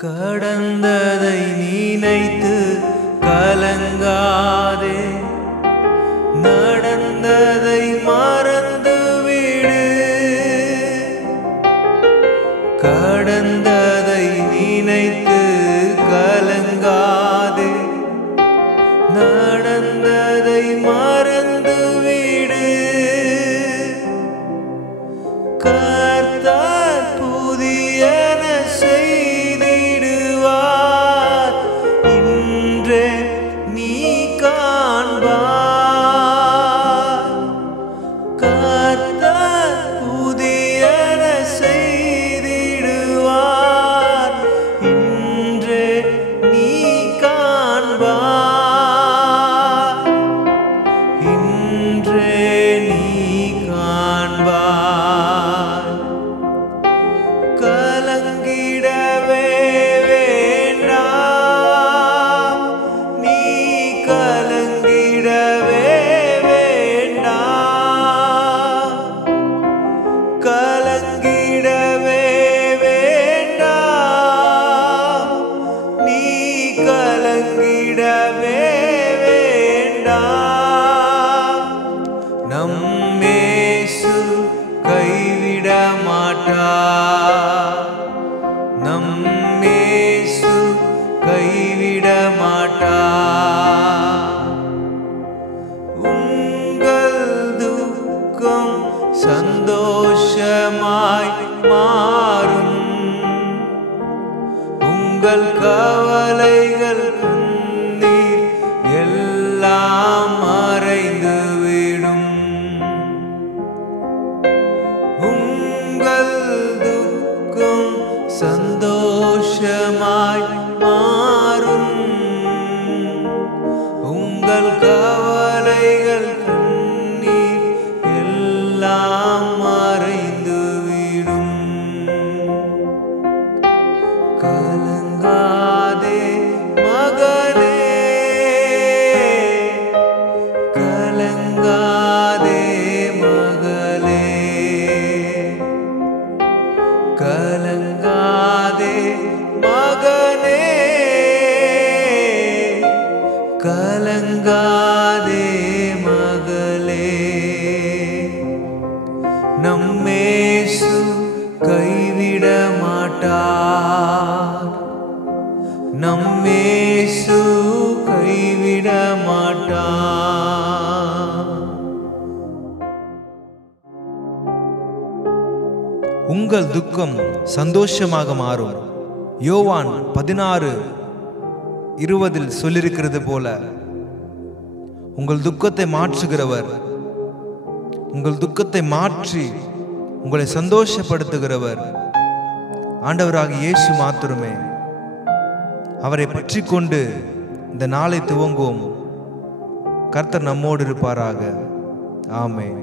கடந்ததை நினைத்து கலங்காதே, நடந்ததை மறந்து விடு. கடந்ததை நினைத்து கலங்காதே, நடந்ததை மறந்து விடு. கர்த்தர் புதியன செய்திடுவார், இன்றே நீ காண்பார். கர்த்தர் புதியன செய்திடுவார், இன்றே நீ காண்பார். இன்றே நீ காண்பார். கலங்கிடவே வேண்டாம், நீ கலங்கிடவே வேண்டாம். கலங்கிடவே வேண்டாம், நீ கலங்கிடவே வேண்டாம். நம் இயேசு கைவிட மாட்டார், நம் இயேசு கைவிட மாட்டார். உங்கள் துக்கம் சந்தோஷமாய் மாறும், உங்கள் கவலைகள் கண்ணீர் எல்லாம் மறைந்துவிடும். உங்கள் துக்கம் சந்தோஷமாய் மாறும், உங்கள் கவலைகள் கண்ணீர் எல்லாம் மறைந்துவிடும். கலங்காதே மகனே, கலங்காதே மகளே. கலங்காதே மகனே, கலங்காதே மகளே. நம் இயேசு கைவிட மாட்டார், நம் இயேசு கைவிட மாட்டார். உங்கள் துக்கம் சந்தோஷமாக மாறும். யோவான் 16:20 சொல்லியிருக்கிறது போல, உங்கள் துக்கத்தை மாற்றுகிறவர், உங்கள் துக்கத்தை மாற்றி உங்களை சந்தோஷப்படுத்துகிறவர் ஆண்டவராகிய இயேசு மாத்திரமே. அவரை பற்றி கொண்டு இந்த நாளை துவங்குவோம். கர்த்தர் நம்மோடு இருப்பாராக. ஆமென்.